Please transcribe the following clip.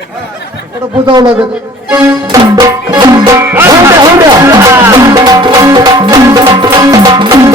ada buta ulah gitu. Hunda, hunda.